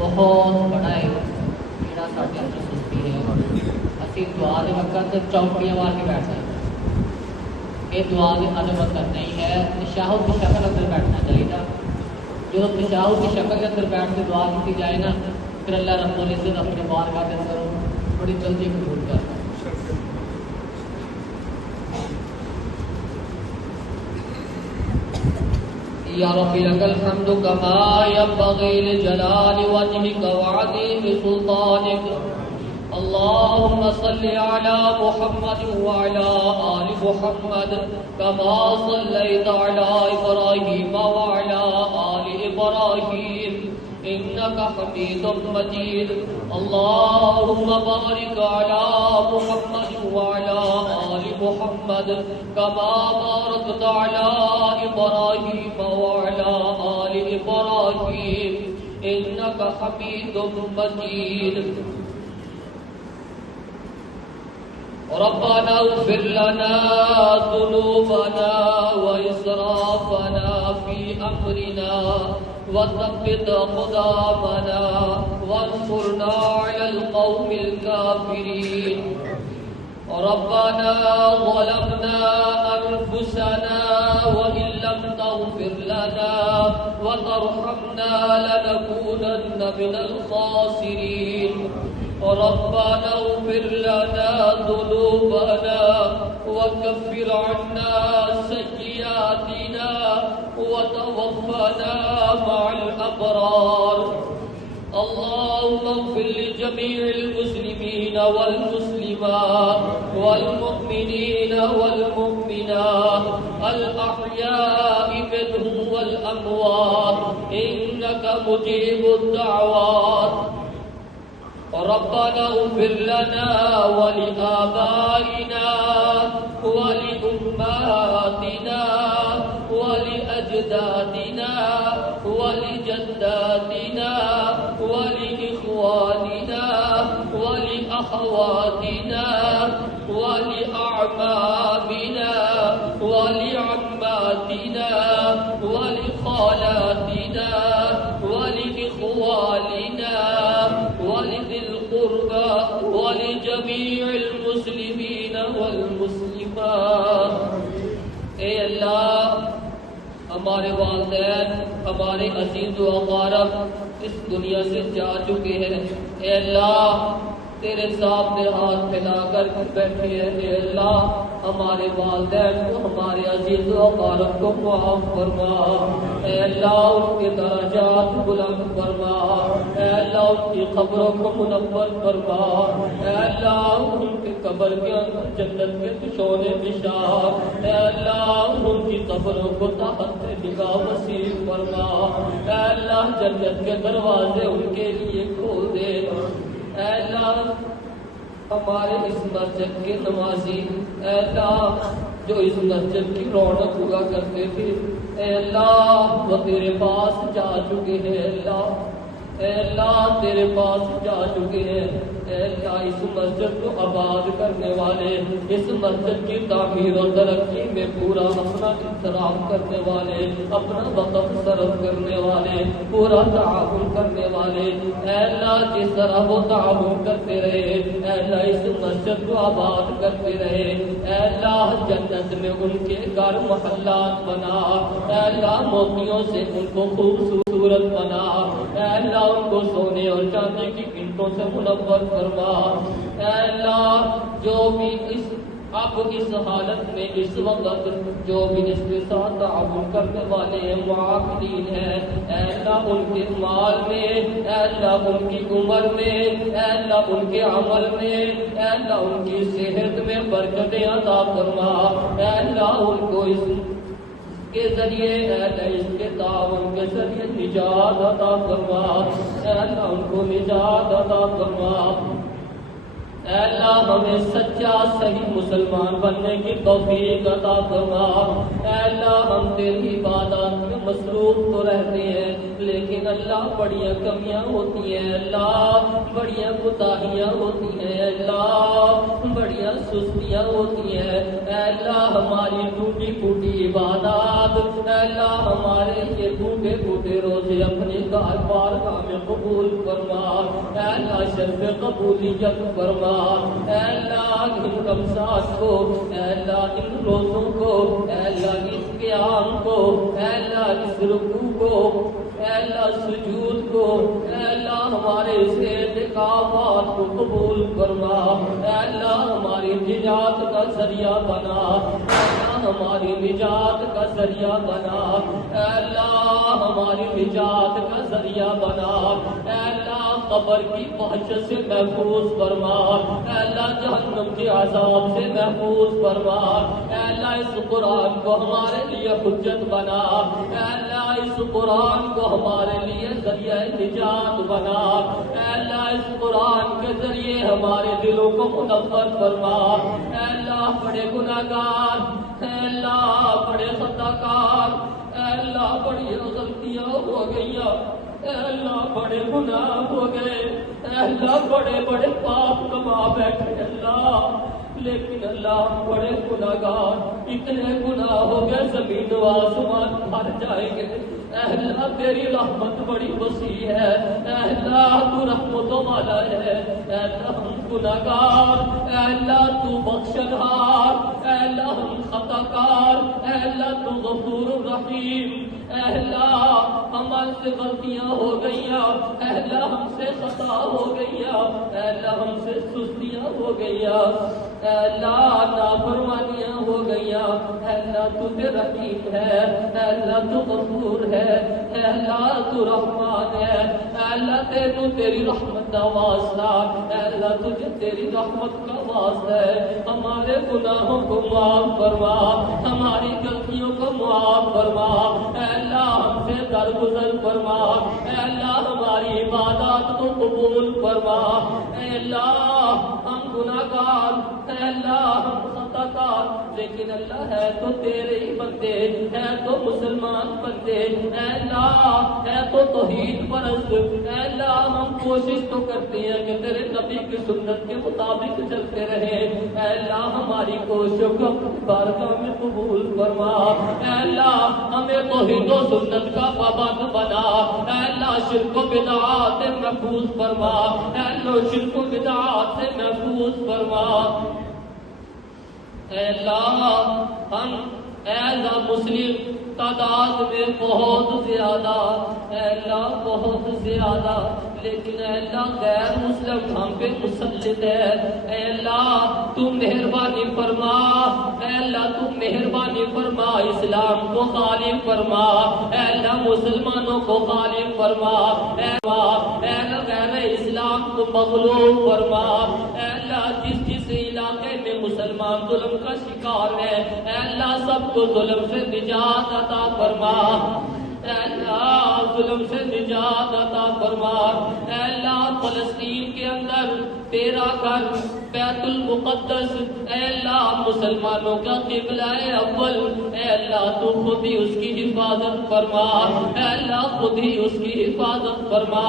بہت بڑا ہے جڑا ساڈے اندر سستی ہے. اسی دعا دے وقت چوکیاں مار کے بیٹھ جائیں. یہ دعا کے ادب اندر نہیں ہے. تشہد کی شکل اندر بیٹھنا چاہیے. جب تشہد کی شکل کے اندر بیٹھ کے دعا کی جائے نا پھر اللہ رب العزت اپنے بارگاہ کے اندر بڑی جلدی قبول کرتا ہے. یا رب لک الحمد کما ینبغی لجلال وجهک وعظیم سلطانک. اللهم صل على محمد وعلى آل محمد كما صليت على إبراهيم وعلى آل إبراهيم إنك حميد مجيد. اللهم بارك على محمد وعلى آل محمد كما باركت على إبراهيم وعلى آل إبراهيم إنك حميد مجيد. ربنا اغفر لنا ذنوبنا وإسرافنا في أمرنا وثبت أقدامنا وانصرنا على القوم الكافرين. ربنا ظلمنا أنفسنا وإن لم تغفر لنا وترحمنا لنكونن من الخاسرين. ربنا اغفر لنا ذنوبنا وكفر عنا سيئاتنا وتوفنا مع الأبرار. اللهم اغفر لجميع المسلمين والمسلمات والمؤمنين والمؤمنات الأحياء منهم والأموات إنك مجيب الدعوات. ربنا اغفر لنا ولآبائنا ولأمهاتنا ولأجدادنا ولجداتنا ولإخواننا ولأخواتنا ولأعمامنا ولعماتنا ولخالاتنا ولإخوالنا ولذي القربى ولجميع المسلمين والمسلمات. اے اللہ ہمارے والدین ہمارے عزیز و اقارب اس دنیا سے جا چکے ہیں. اے اللہ تیرے سامنے ہاتھ پھیلا کر بیٹھے ہیں. اے اللہ ہمارے والدین کو ہمارے عزیز و اقارب کو معاف فرما. اے اللہ ان کے درجات بلند فرما. اے اللہ ان کی قبروں کو منور فرما. اے اللہ ان کے قبر کے اندر جنت کے شونے بشار. اے اللہ ان کی قبروں کو تحت نگاہ وسیع فرما. اے اللہ جنت کے دروازے ان کے لیے کھول دے. اے اللہ ہمارے اس مسجد کے نمازی اے اللہ جو اس مسجد کی رونق ہوا کرتے تھے اے اللہ وہ تیرے پاس جا چکے ہیں. اے اللہ تیرے پاس جا چکے ہیں. اے اللہ اس مسجد کو آباد کرنے والے اس مسجد کی تعمیر و ترقی میں پورا اپنا انتظام کرنے والے اپنا وقت صرف کرنے والے پورا تعاون کرنے والے اے اللہ جس طرح وہ تعاون کرتے رہے اے اللہ اس مسجد کو آباد کرتے رہے. اے اللہ جنت میں ان کے گھر محلات بنا. اے اللہ موتیوں سے ان کو خوبصورت بنا. اے اللہ ان کو سونے اور چاندی کی قیمتوں سے منور فرما. اے اللہ جو بھی اب اس حالت میں اس وقت جو بھی اس کے ساتھ تعاون کرنے والے ہیں معاونین ہیں اے اللہ ان کے مال میں اے اللہ ان کی عمر میں اے اللہ ان کے عمل میں اے اللہ ان کی صحت میں برکتیں عطا فرما. اے اللہ ان کو اس کے ذریعے اے اللہ اس کے تعاون کے ذریعے نجات عطا فرما. اے اللہ ان کو نجات عطا فرما. اے اللہ ہمیں سچا صحیح مسلمان بننے کی توفیق عطا فرما. اے اللہ ہم تیری عبادات میں مصروف تو رہتے ہیں لیکن اللہ بڑیاں کمیاں ہوتی ہیں، اللہ بڑیاں کوتاہیاں ہوتی ہیں، اللہ بڑیاں سستیاں ہوتی ہیں، اے اللہ ہماری ٹوٹی پھوٹی عبادات، اے اللہ ہمارے یہ ٹوٹے پھوٹے روزے اپنے بارگاہ میں قبول فرما، اے اللہ شرف قبولیت فرما، اے اللہ ان رمضان کو، اے اللہ ان روزوں کو، اے اللہ اس قیام کو، اے اللہ اس رکوع کو، اے اللہ سجود کو، اے اللہ ہمارے سے اعتکافات کو قبول فرما، اے اللہ ہماری نجات کا ذریعہ بنا، اے اللہ ہماری نجات کا ذریعہ بنا، اے اللہ ہماری نجات کا ذریعہ بنا، اے اللہ قبر کی وحشت سے محفوظ فرما، اے اللہ جہنم کے عذاب سے محفوظ فرما، اے اللہ اس قرآن کو ہمارے لیے حجت بنا، اے اللہ اس قرآن کو ہمارے لیے ذریعہ نجات بنا، اے اللہ اس قرآن کے ذریعے ہمارے دلوں کو منور فرما، اے اللہ بڑے گناہگار، اے اللہ بڑے خطا کار، اے اللہ بڑی غلطیاں ہو گئیاں، اے اللہ بڑے گناہ ہو گئے، اے اللہ بڑے بڑے پاپ کما بیٹھے اللہ، لیکن اللہ بڑے گناہگار، اتنے گناہ ہو گئے زمین و آسمان بھر جائیں گے، اے اللہ تیری رحمت بڑی وسیع ہے، اے اللہ تو رحمتوں والا ہے، اے اللہ ہم گناہگار، اے اللہ تو بخشنہار، اے اللہ ہم خطا کار، اے اللہ تو غفور الرحیم، اے اللہ ہمارے سے غلطیاں ہو گئیاں، اے اللہ ہم سے خطا ہو گئیاں، اے اللہ ہم سے سستیاں ہو گئیاں، اے اللہ نافرمانیاں ہو گئیاں، اے اللہ تو رحیم ہے، اے اللہ تو غفور ہے، اے اللہ تو رحمان ہے، اے اللہ تیری رحمت کا واسطہ، اے اللہ تجھے تیری رحمت کا واسطہ ہے، ہمارے گناہوں کو معاف فرما، ہماری غلطیوں کو معاف فرما، اے اللہ ہم سے درگزر فرما، اے اللہ ہماری عبادات کو قبول فرما، اے اللہ ہم گناہگار، اے اللہ ہم خطا کار، لیکن اللہ ہے تو تیرے ہی بندے، ہے تو مسلمان بندے، اے اللہ ہے تو توحید پرست، اے اللہ ہم کوشش تو کرتے ہیں کہ تیرے نبی کی سنت کے مطابق چلتے رہے، اے اللہ ہماری کوششوں کو بارگاہ میں قبول فرما، اے اللہ ہمیں توحید و سنت کا پابند بنا، اے اللہ شرک و بدعات سے محفوظ فرما، اے اللہ شرک و بدعات سے محفوظ فرما، اے اللہ ہم ایز اے مسلم تعداد میں بہت زیادہ، اے اللہ بہت زیادہ، لیکن اے اللہ غیر مسلم ہم پہ مسلط ہے، اے اللہ تو مہربانی فرما، اے اللہ تو مہربانی فرما، اسلام کو غالب فرما، اے اللہ مسلمانوں کو غالب فرما، اے اللہ غیر اسلام کو مغلوب فرما، اے اللہ جس علاقے میں مسلمان ظلم کا شکار ہے، اے اللہ سب کو ظلم سے نجات عطا فرما، اے اللہ ظلم سے نجات عطا فرما، اے اللہ فلسطین کے اندر تیرا گھر بیت المقدس، اے اللہ مسلمانوں کا قبلہ اول، اے اللہ تو خود ہی اس کی حفاظت فرما، اے اللہ خود ہی اس کی حفاظت فرما،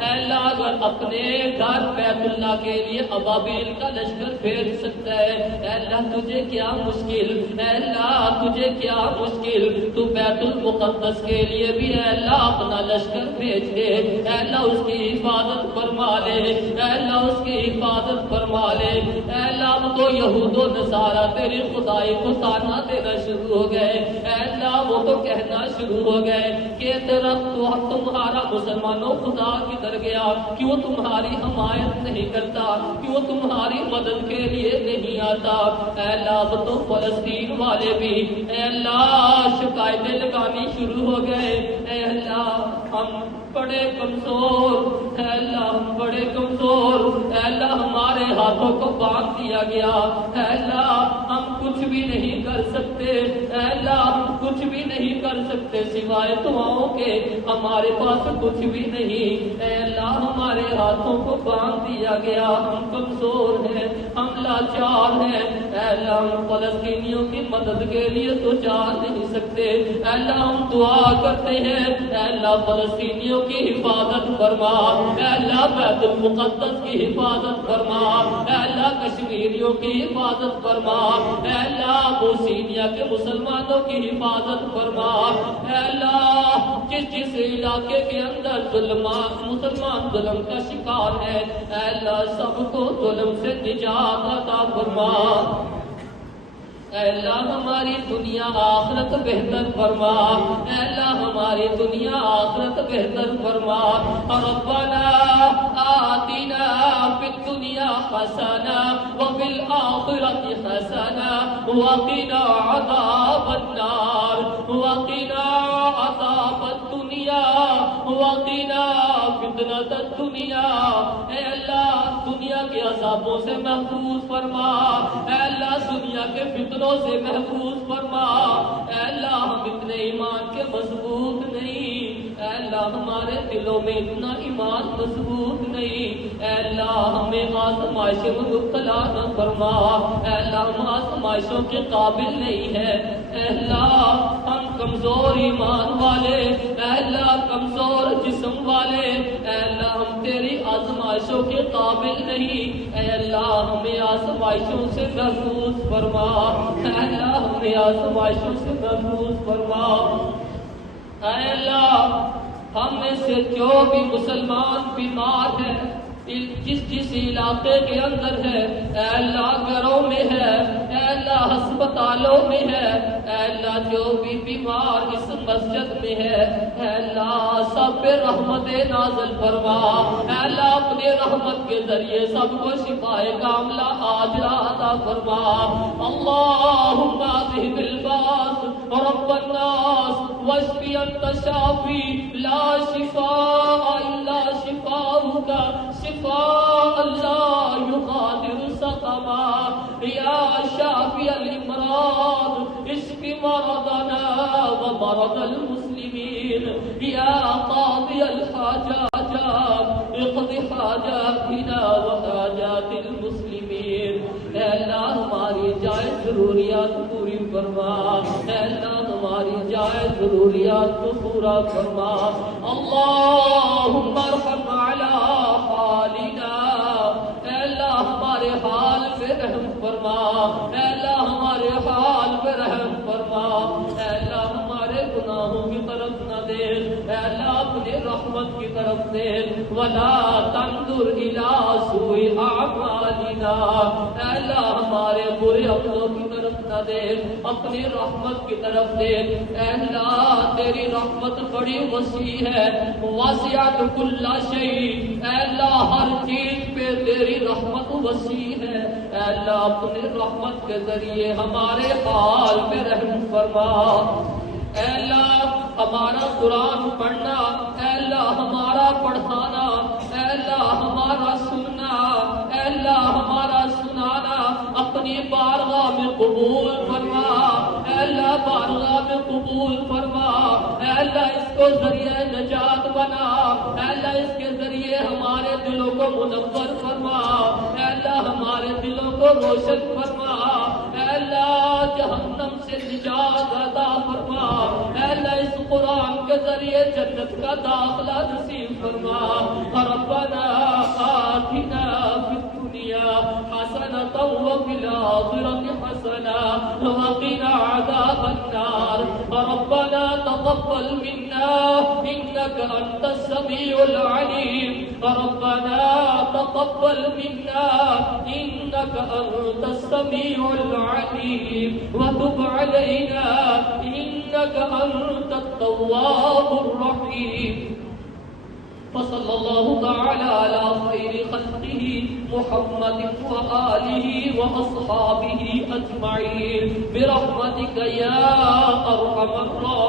اے اللہ اگر اپنے گھر بیت اللہ کے لیے ابابیل کا لشکر بھیج سکتا ہے، اے اللہ تجھے کیا مشکل، اے اللہ تجھے کیا مشکل، تو بیت المقدس کے لیے بھی اے اللہ اپنا لشکر بھیج دے، اے اللہ اس کی حفاظت فرما لے، اے اللہ اس کی حفاظت فرما لے، اے اللہ تو یہود و نصارہ تیری خدائی کو تانا دینا شروع ہو گئے، اے اللہ وہ تو کہنا شروع ہو گئے کہ تمہارا مسلمانوں خدا کدھر گیا، کیوں تمہاری حمایت نہیں کرتا، کیوں تمہاری مدد کے لیے نہیں آتا، اے اللہ اب تو فلسطین والے بھی اے اللہ شکایتیں لگانی شروع ہو گئے، اے اللہ ہم بڑے کمزور، اے اللہ ہم بڑے کمزور، اے اللہ ہمارے ہاتھوں کو باندھ دیا گیا، اے اللہ ہم کچھ بھی نہیں کر سکتے، اے اللہ ہم کچھ بھی نہیں کر سکتے سوائے دعاؤں کے، ہمارے پاس کچھ بھی نہیں، اے اللہ ہمارے ہاتھوں کو باندھ دیا گیا، ہم کمزور ہیں، ہم لاچار ہیں، اے اللہ ہم فلسطینیوں کی مدد کے لیے تو جا نہیں سکتے، اے اللہ ہم دعا کرتے ہیں، اے اللہ فلسطینیوں کی حفاظت فرما، اے اللہ بیت المقدس کی حفاظت فرما، اے اللہ کشمیریوں کی حفاظت فرما، اے اللہ بوسینیا کے مسلمانوں کی حفاظت فرما، اے اللہ جس علاقے کے اندر مسلمان ظلم کا شکار ہے، اے اللہ سب کو ظلم سے نجات عطا فرما، اے اللہ ہماری دنیا آخرت بہتر فرما، اے اللہ ہماری دنیا آخرت بہتر فرما، ربنا آتنا فی الدنیا حسنہ وفی الآخرۃ حسنہ وقنا عذاب النار وقنا عذاب الدنیا وقنا فتنۃ الدنیا، اے اللہ دنیا کے عذابوں سے محفوظ فرما، اے اللہ دنیا کے فتنوں سے محفوظ فرما، اے اللہ ہم اتنے ایمان کے مضبوط نہیں، اے اللہ ہمارے دلوں میں اتنا ایمان مضبوط نہیں، اے اللہ ہمیں آزمائشوں میں مبتلا نہ فرما، اے اللہ ہم آزمائشوں کے قابل نہیں ہے، اے اللہ ہم کمزور ایمان والے، اے اللہ کمزور جسم والے، اے اللہ ہم تیری آزمائشوں کے قابل نہیں، اے اللہ ہمیں آزمائشوں سے محفوظ فرما، اے اللہ ہمیں آزمائشوں سے محفوظ فرما، اے اللہ ہم میں سے جو بھی مسلمان بیمار ہے جس علاقے کے اندر ہے، اے اللہ گھروں میں ہے، اے اللہ ہسپتالوں میں ہے، اے اللہ جو بھی بیمار اس مسجد میں ہے، اے اللہ سب پہ رحمت نازل فرما، اے اللہ اپنے رحمت کے ذریعے سب کو شفائے کاملہ عاجلہ عطا فرما، اللہم اذہب الباس رب الناس واشفی انت شافی لا شفاء الا شفاؤک شفاء لا یغادر سقما، یا شافی الامراض اشف مرضنا ومرض المسلمین، یا قاضی الحاجات اقض حاجاتنا وحاجات المسلمین، اے اللہ ہماری جائز ضروریات پوری فرما، اے اللہ ہماری جائز ضروریات کو پورا فرما، اللہم ارحم علی حالنا، اے اللہ ہمارے حال پہ رحم فرما، اے اللہ ہمارے حال پہ رحم فرما، اے اللہ ہمارے گناہوں کی طرف نہ دیکھ، اے اللہ اپنے رحمت کی طرف دیکھ، ولا تنظر الی سوء اعمالنا، اے اللہ ہمارے برے عملوں کی طرف نہ دیکھ، اپنی رحمت کی طرف دیکھ، اے اللہ تیری رحمت بڑی وسیع ہے، واسعۃ کل شیء، اے اللہ ہر چیز پہ تیری رحمت وسیع ہے، اے اللہ اپنے رحمت کے ذریعے ہمارے حال پہ رحم فرما، اے اللہ ہمارا قرآن پڑھنا، اے اللہ ہمارا پڑھانا، اے اللہ ہمارا سننا، اے اللہ ہمارا سنانا اپنی بارگاہ میں قبول فرما، اے اللہ بارگاہ میں قبول فرما، اے اللہ اس کو ذریعہ نجات بنا، اے اللہ اس کے ذریعے ہمارے دلوں کو منور فرما، اے اللہ ہمارے دلوں کو روشن فرما، اے اللہ جہنم سے نجات عطا فرما، اے اللہ اس قرآن کے ذریعے جنت کا داخلہ نصیب فرما، ربنا آتنا فی الدنیا حسنۃ وفی الآخرۃ حسنۃ وقنا عذاب النار، ربنا تقبل منا انك انت السميع العليم، ربنا تقبل منا انك انت السميع العليم وتب علينا انك انت التواب الرحيم، فصلى الله تعالى على خير خلقه محمد وآله وأصحابه أجمعين برحمتك يا أرحم الراحمين.